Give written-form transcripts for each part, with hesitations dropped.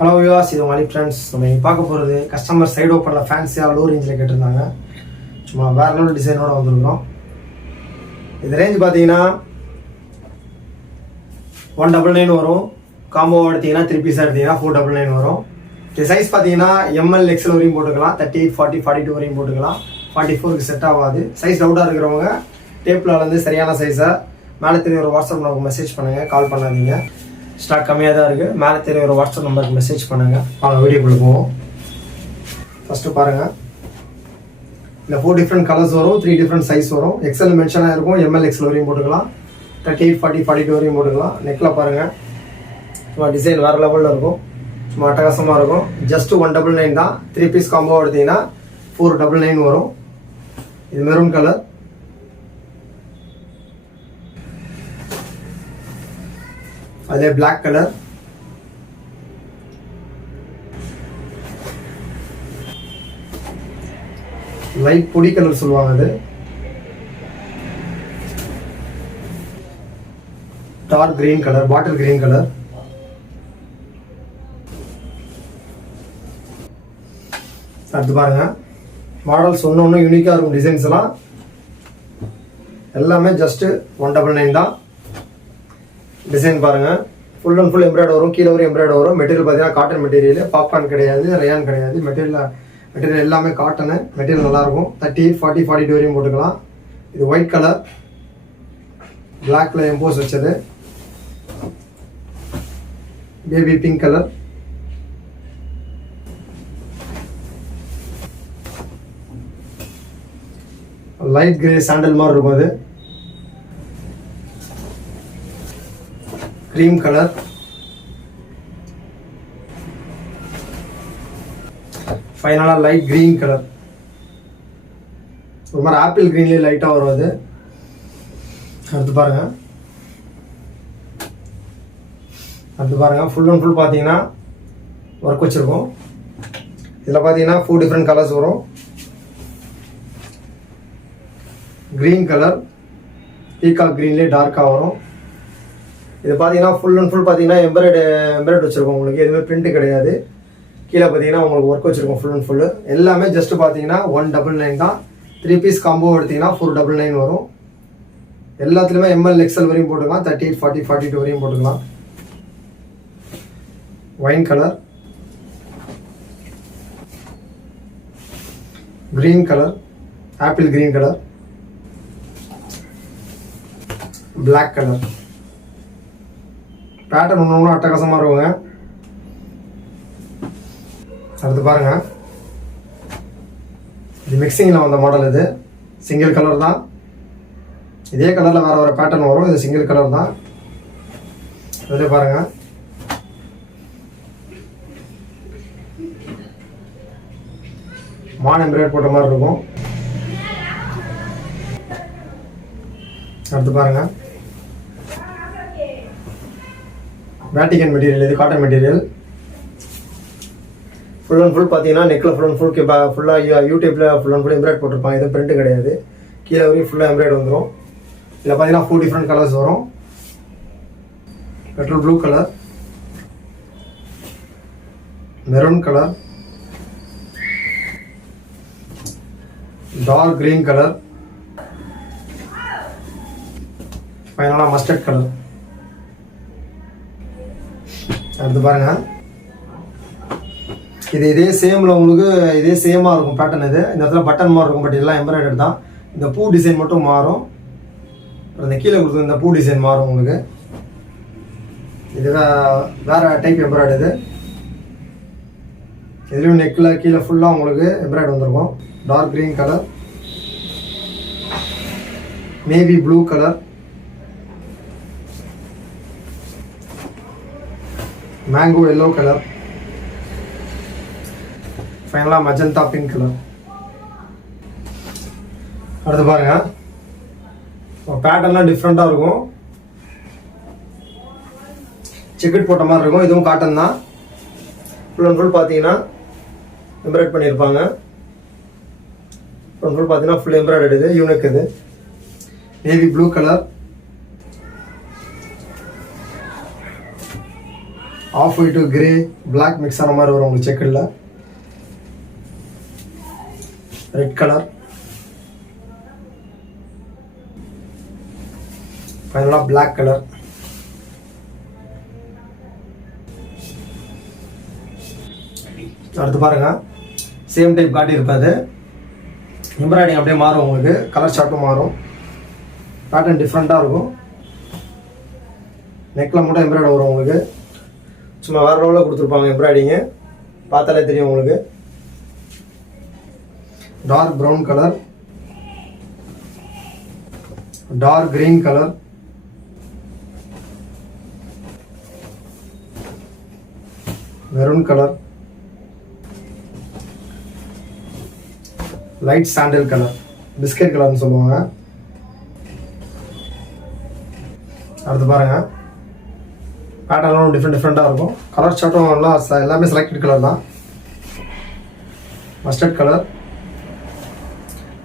Hello விவாஸ், இது உங்கள் friends. நம்ம இங்கே பார்க்க போகிறது கஸ்டமர் சைடு ஓப்பனில் ஃபேன்ஸியாக லோ ரேஞ்சில் கேட்டிருந்தாங்க. சும்மா வேறு லெவல் டிசைனோட வந்துருக்கிறோம். இது ரேஞ்ச் பார்த்தீங்கன்னா 199 வரும். காம்போ எடுத்தீங்கன்னா 3 பீஸாக எடுத்தீங்கன்னா 499 வரும். இது சைஸ் பார்த்தீங்கன்னா எம்எல் எக்ஸ்எல் வரையும் போட்டுக்கலாம், 38, 40, 42 வரையும் போட்டுக்கலாம். 44க்கு செட் ஆகாது. சைஸ் டவுட்டாக இருக்கிறவங்க டேப்பில் வந்து சரியான சைஸை மேலே தெரிய ஒரு வாட்ஸ்அப் நம்பருக்கு மெசேஜ் பண்ணுங்கள், கால் பண்ணாதீங்க. ஸ்டாக் கம்மியாக தான் இருக்குது. மேலே தெரிய ஒரு வாட்ஸ்அப் நம்பருக்கு மெசேஜ் பண்ணுங்கள். வாங்க வீடியோக்குள்ளே போவோம். ஃபஸ்ட்டு பாருங்கள், இல்லை 4 டிஃப்ரெண்ட் கலர்ஸ் வரும், 3 டிஃப்ரெண்ட் சைஸ் வரும். எக்ஸ்எல் மென்ஷனாக இருக்கும், எம்எல் எக்ஸ்எல் வரையும் போட்டுக்கலாம், 38, 40, 42 வரையும் போட்டுக்கலாம். நெக்கில் பாருங்கள், சும்மா டிசைன் வேறு லெவலில் இருக்கும், சும்மா அட்டகாசமாக இருக்கும். ஜஸ்ட் 199 தான். 3 பீஸ் காம்போ எடுத்தீங்கன்னா 499 வரும். இது மெரூன் கலர். அதே பிளாக் கலர், லைட் பொடி கலர் சொல்லுவாங்க. அது dark green colour, bottle green colour. அடுத்து பாருங்க, மாடல்ஸ் ஒன்று யூனிக்காக இருக்கும். டிசைன்ஸ் எல்லாம் எல்லாமே ஜஸ்ட் 199 தான். டிசைன் பாருங்கள், ஃபுல் அண்ட் ஃபுல் எம்ப்ராய்டர் வரும், கீழே வரும் எம்ப்ராய்டர் வரும். மெட்டீரியல் பார்த்தீங்கன்னா காட்டன் மெட்டீரியல், பாப்கார்ன் கிடையாது, ரயான் கிடையாது. மெட்டீரியல் எல்லாமே காட்டனு. மெட்டீரியல் நல்லாயிருக்கும். 38, 40, 42 வரையும் போட்டுக்கலாம். இது ஒயிட் கலர், பிளாக்ல எம்போஸ் வச்சது. Baby pink colour, light grey sandal மாதிரி இருக்கும். அது क्रीम कलर, फाइनला लाइट ग्रीन कलर. ஒரு மாதிரி ஆப்பிள் கிரீன்லேயே லைட்டாக வரும். அது அடுத்து பாருங்கள், ஃபுல் அண்ட் ஃபுல் பார்த்தீங்கன்னா ஒர்க் வச்சுருக்கோம். இதில் பார்த்தீங்கன்னா 4 டிஃப்ரெண்ட் கலர்ஸ் வரும். க்ரீன் கலர், பீகாக் க்ரீன்லேயே டார்க்காக வரும். இது பார்த்தீங்கன்னா ஃபுல் அண்ட் ஃபுல் பார்த்தீங்கன்னா எம்ப்ராய்டரி வச்சுருக்கோம். உங்களுக்கு எதுவுமே பிரிண்ட் கிடையாது. கீழே பார்த்தீங்கன்னா உங்களுக்கு ஒர்க் வச்சுருக்கோம் ஃபுல் அண்ட் ஃபுல்லு. எல்லாமே ஜஸ்ட் பார்த்தீங்கன்னா 199 தான். 3 பீஸ் காம்போ எடுத்தீங்கன்னா 499 வரும். எல்லாத்துலேயுமே எம்எல் எக்ஸ்எல் வரையும் போட்டுக்கலாம், 38, 40, 42 வரையும் போட்டுக்கலாம். Wine colour, green colour, apple green colour, black colour. Pattern ஒன்று அட்டகாசமாக இருக்குங்க. அடுத்து பாருங்க, இது மிக்சிங்கில் வந்த மாடல். இது சிங்கிள் கலர் தான். இதே கலரில் வேறு பேட்டர்ன் வரும். இது சிங்கிள் கலர் தான். அதில் பாருங்க, மான் எம்ப்ராய்டரி போட்ட மாதிரி இருக்கும். அடுத்து பாருங்க, வேட்டிகன் மெட்டீரியல். இது cotton material. Full and full பார்த்தீங்கன்னா நெக்கில் ஃபுல் அண்ட் ஃபுல்லாக யூடியூப்பில் ஃபுல் அண்ட் ஃபுல் எம்ப்ராய்டரி போட்டிருப்பாங்க. எதுவும் பிரிண்ட் கிடையாது. கீழே வரையும் ஃபுல்லாக எம்ப்ராய்டரி வந்துடும். இதில் பார்த்தீங்கன்னா 4 டிஃப்ரெண்ட் கலர்ஸ் வரும். Petrol blue colour, maroon colour, dark green colour, ஃபைனலாக மஸ்டர்ட் கலர். அடுத்து பாருங்க, இதே சேமில் உங்களுக்கு இதே சேமாக இருக்கும் பேட்டர்ன். இது இந்த இடத்துல பட்டன் மாதிரி இருக்கும், பட் இதெல்லாம் எம்ப்ராய்டரி தான். இந்த பூ டிசைன் மட்டும் மாறும். அந்த கீழே கொடுத்து இந்த பூ டிசைன் மாறும் உங்களுக்கு. இது வேறு டைப் எம்ப்ராய்டரி. இது இதுலேயும் நெக்கில் கீழே ஃபுல்லாக உங்களுக்கு எம்ப்ராய்டரி வந்துருக்கும். Dark green colour, navy blue colour, mango yellow colour, ஃபைனலாக மஜந்தா பிங்க் கலர். அடுத்து பாருங்க, பேட்டர்ன்லாம் டிஃப்ரெண்ட்டாக இருக்கும். செக்கெட் போட்ட மாதிரி இருக்கும். இதுவும் காட்டன் தான். ஃபுல் அண்ட் ஃபுல் பார்த்தீங்கன்னா எம்ப்ராய்டரி பண்ணியிருப்பாங்க. ஃபுல் அண்ட் ஃபுல் பார்த்தீங்கன்னா ஃபுல் எம்ப்ராய்டரி. இது யூனிக். இது navy blue colour, off white grey black mix ஆன மாதிரி வரும் உங்களுக்கு செக்குல. ரெட் கலர், ஃபைனலாக பிளாக் கலர். அடுத்து பாருங்க, சேம் டைப் காட்டியிருப்பாது. எம்ப்ராய்டிங் அப்படியே மாறும் உங்களுக்கு, கலர் ஷார்ட்டும் மாறும், பேட்டர்ன் டிஃப்ரெண்ட்டாக இருக்கும். நெக்கில் மட்டும் எம்ப்ராய்டரி வரும் உங்களுக்கு, சும்மா வேறு லெவலில் கொடுத்துருப்பாங்க எம்ப்ராய்டிங்கு, பார்த்தாலே தெரியும் உங்களுக்கு. Dark brown colour, dark green colour, maroon colour, light sandal colour, biscuit கலர்னு சொல்லுவாங்க. அடுத்து பாருங்க, பேட்டர்னும் டிஃப்ரெண்ட்டாக இருக்கும். கலர் சார்ட்டும் எல்லாமே செலக்டட் கலர் தான். மஸ்டர்ட் கலர்,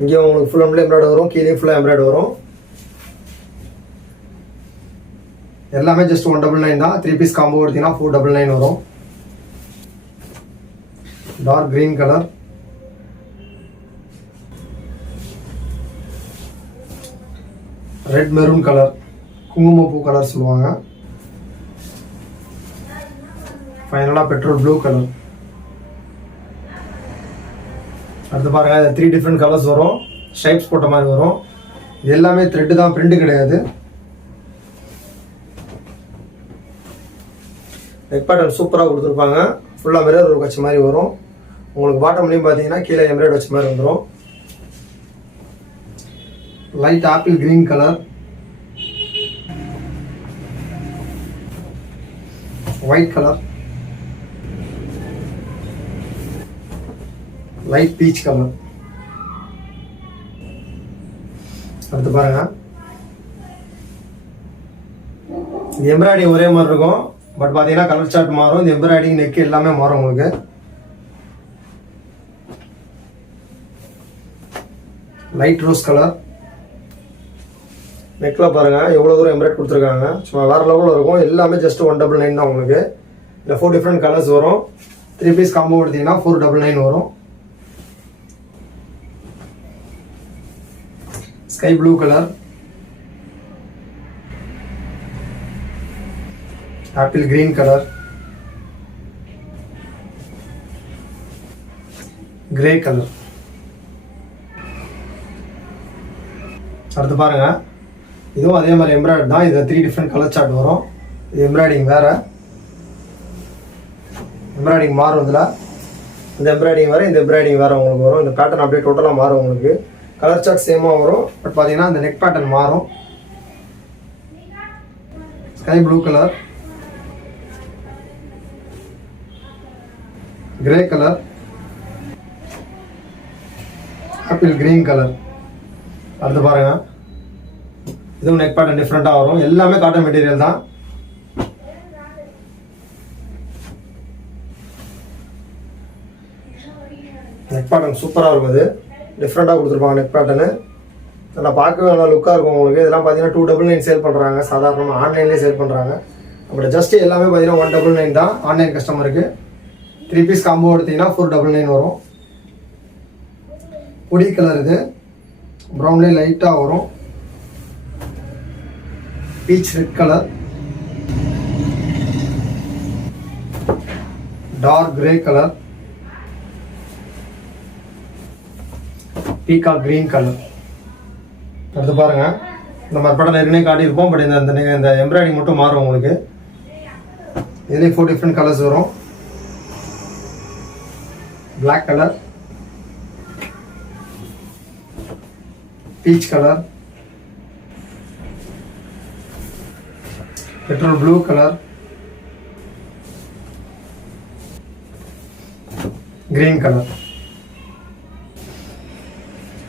இங்கேயும் உங்களுக்கு ஃபுல் அண்ட் எம்ப்ராய்டரி வரும், கீழே ஃபுல்லாக எம்ப்ராய்டரி வரும். எல்லாமே ஜஸ்ட் 199 தான். 3 பீஸ் காம்போ எடுத்தீங்கன்னா 499 வரும். Dark green colour, red maroon colour, குங்குமப்பூ கலர் சொல்லுவாங்க. ஃபைனலாக பெட்ரோல் ப்ளூ கலர். அடுத்து பாருங்க, 3 டிஃப்ரெண்ட் கலர்ஸ் வரும், ஸ்ட்ரைப்ஸ் போட்ட மாதிரி வரும். இது எல்லாமே த்ரெட்டு தான், பிரிண்ட் கிடையாது. நெக் பேட்டர்ன் சூப்பராக கொடுத்துருப்பாங்க. ஃபுல்லாக மிரர் ஒர்க் வச்ச மாதிரி வரும். உங்களுக்கு பாட்டம்லையும் பார்த்தீங்கன்னா கீழே எம்ப்ராய்டரி வச்ச மாதிரி வந்துடும். Light apple green colour, white colour, light peach colour. அடுத்து பாருங்க, இது எம்ப்ராய்டிங் ஒரே மாதிரி இருக்கும், பட் பார்த்தீங்கன்னா கலர் சார்ட் மாறும். இந்த எம்ப்ராய்டிங் நெக் எல்லாமே மாறும் உங்களுக்கு. Light rose colour. நெக்கில் பாருங்கள் எவ்வளோ தூரம் எம்ப்ராய்ட் கொடுத்துருக்காங்க, சும்மா வேறு லெவலில் இருக்கும். எல்லாமே ஜஸ்ட் 199 தான் உங்களுக்கு. இல்லை 4 டிஃப்ரெண்ட் கலர்ஸ் வரும். 3 பீஸ் காம்போ எடுத்தீங்கன்னா 499 வரும். Sky blue colour, apple green colour, grey colour. அடுத்து பாருங்க, இதுவும் அதே மாதிரி எம்ப்ராய்டரி தான். இது 3 டிஃப்ரெண்ட் கலர் சார்ட் வரும். இது எம்ப்ராய்டிங் வேற, எம்ப்ராய்டிங் மாறும். இதில் இந்த எம்ப்ராய்டிங் வேறு, இந்த எம்ப்ராய்டிங் வேறு உங்களுக்கு வரும். இந்த பேட்டர்ன் அப்படியே டோட்டலாக மாறும் உங்களுக்கு. கலர் சார்ட் சேமாக வரும், பட் பார்த்தீங்கன்னா இந்த நெக் பேட்டர்ன் மாறும். Sky blue colour, grey colour, apple green colour. அடுத்து பாருங்க, இதுவும் நெக் பேட்டர்ன் டிஃப்ரெண்ட்டாக வரும். எல்லாமே காட்டன் மெட்டீரியல் தான். நெக் பேட்டர்ன் சூப்பராக இருக்கும். இது டிஃப்ரெண்ட்டாக கொடுத்துருப்பாங்க நெக் பேட்டர்னு. நல்லா பார்க்கவே நல்லா லுக்காக இருக்கும் உங்களுக்கு. இதெல்லாம் பார்த்தீங்கன்னா 299 சேல் பண்ணுறாங்க, சாதாரணமாக ஆன்லைன்லேயே சேல் பண்ணுறாங்க. அப்படி ஜஸ்ட் எல்லாமே பார்த்தீங்கன்னா 199 தான் ஆன்லைன் கஸ்டமருக்கு. 3 பீஸ் காம்போ எடுத்தீங்கன்னா 499 வரும். பொடி கலர், இது ப்ரௌன்லேயே லைட்டாக வரும். Peach red colour, dark grey colour, peacock green colour. அடுத்து பாருங்க, இந்த மாதிரி படம் ஏற்கனவே காட்டியிருப்போம், பட் இந்த எம்ப்ராய்டிங் மட்டும் மாறும் உங்களுக்கு. இதுலேயே 4 டிஃப்ரெண்ட் கலர்ஸ் வரும். Black colour, peach colour, petrol blue colour, green colour.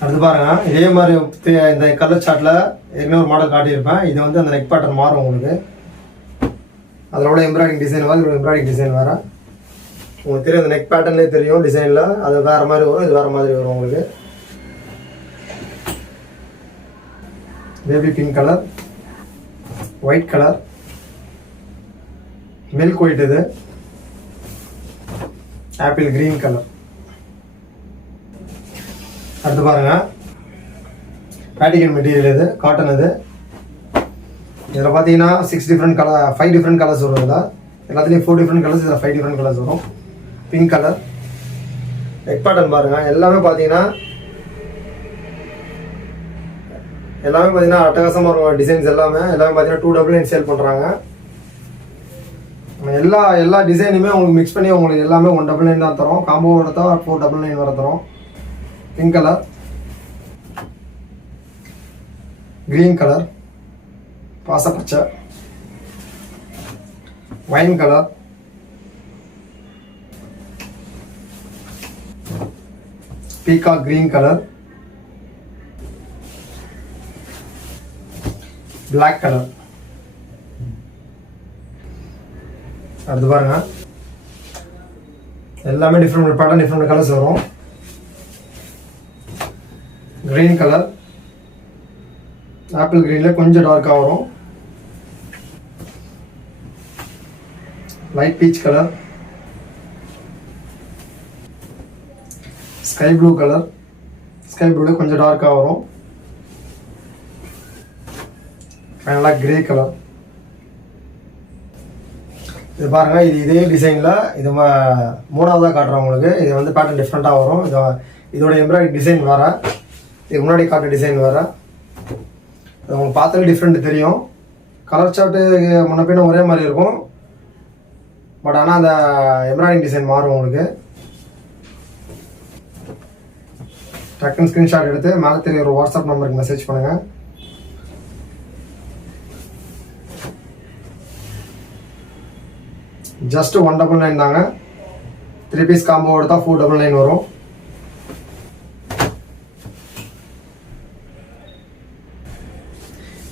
அடுத்து பாருங்க, இதே மாதிரி இந்த கலர் சார்ட்ல ஏற்கனவே ஒரு மாடல் காட்டியிருப்பேன். இது வந்து அந்த நெக் பேட்டர்ன் மாறும் உங்களுக்கு. அதோட எம்ப்ராய்டிங் டிசைன் வேறு, இதோட எம்ப்ராய்டிங் டிசைன் வேறு. உங்களுக்கு தெரியும், அந்த நெக் பேட்டர்ன்லேயே தெரியும் டிசைனில். அது வேறு மாதிரி வரும், இது வேறு மாதிரி வரும் உங்களுக்கு. Baby pink colour, white colour, milk white இது, ஆப்பிள் கிரீன் கலர். அடுத்து பாருங்க, பேட்டிகன் மெட்டீரியல் இது, காட்டன் இது. இதில் பார்த்தீங்கன்னா 6 டிஃப்ரெண்ட் கலர், 5 டிஃப்ரெண்ட் கலர்ஸ் வரும். இதில் எல்லாத்துலேயும் 4 டிஃப்ரெண்ட் கலர்ஸ், இதில் 5 டிஃப்ரெண்ட் கலர்ஸ் வரும். பிங்க் கலர் நெக் பேட்டர்ன் பாருங்க, எல்லாமே பார்த்தீங்கன்னா அட்டகாசமாக இருக்கும் டிசைன்ஸ். எல்லாமே பார்த்தீங்கன்னா 299 சேல் பண்ணுறாங்க. எல்லா டிசைனுமே உங்களுக்கு மிக்ஸ் பண்ணி உங்களுக்கு எல்லாமே 199 தான் தரோம். காம்போ எடுத்தா 499 வர தரோம். பிங்க் கலர், கிரீன் கலர், பாசப்பச்சை, wine colour, peacock green colour, black colour. அடுத்து பாருங்க, எல்லாமே டிஃப்ரெண்ட் பேட்டர்ன், டிஃப்ரெண்ட் கலர்ஸ் வரும். கிரீன் கலர், ஆப்பிள் கிரீன்ல கொஞ்சம் டார்க்காக வரும். Light peach colour, sky blue colour, sky ப்ளூல கொஞ்சம் டார்க்காக வரும். ஃபைனலாக கிரே கலர். இது பாருங்க, இதே டிசைனில் இது மூணாவதாக காட்டுறேன் உங்களுக்கு. இது வந்து பேட்டர்ன் டிஃப்ரெண்ட்டாக வரும். இதோட எம்ப்ராய்டரி டிசைன் வேறு, இதுக்கு முன்னாடி காட்டுற டிசைன் வேறு. அது உங்களுக்கு பார்த்தாலே டிஃப்ரெண்ட் தெரியும். கலர் சார்ட்டு முன்ன பின்ன ஒரே மாதிரி இருக்கும், பட் ஆனால் அந்த எம்ப்ராய்டிங் டிசைன் மாறும் உங்களுக்கு. டக்குன்னு ஸ்க்ரீன்ஷாட் எடுத்து மேலே தெரிய ஒரு வாட்ஸ்அப் நம்பருக்கு மெசேஜ் பண்ணுங்கள். ஜஸ்ட் 199 தாங்க. 3 பீஸ் காம்போ எடுத்தா 499 வரும்.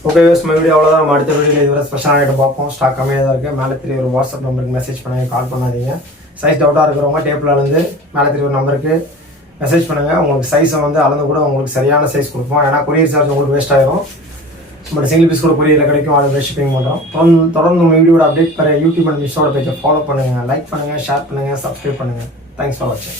ஓகே யூஸ் மை வீடியோ அவ்வளோதான். நம்ம அடுத்த வீடியோவில் இதுவரை ஸ்பெஷல் ஐட்டம் பார்ப்போம். ஸ்டாக் கம்மியாக தான் இருக்குது. மேலே தெரிய ஒரு வாட்ஸ்அப் நம்பருக்கு மெசேஜ் பண்ணுங்க, கால் பண்ணாதீங்க. சைஸ் டவுட்டாக இருக்கிறவங்க டேப்பில் அளந்து மேலே தெரிய ஒரு நம்பருக்கு மெசேஜ் பண்ணுங்கள். உங்களுக்கு சைஸை வந்து அளந்து கூட உங்களுக்கு சரியான சைஸ் கொடுப்போம். ஏன்னா கொரியர் சார்ஜ் உங்களுக்கு வேஸ்ட் ஆகிரும். பட் சிங்கிள் பீஸ் கூட கொரியரில் கிடைக்கும், அதை ஷிப்பிங் பண்ணுறோம். தொடர்ந்து உங்கள் வீடியோட அப்டேட் பெற யூடியூப் அண்ட் மிஸ்ஸோட பேஜை ஃபாலோ பண்ணுங்கள், லைக் பண்ணுங்கள், ஷேர் பண்ணுங்கள், சப்ஸ்கிரைப் பண்ணுங்கள். தேங்க்ஸ் ஃபார் வாட்சிங்.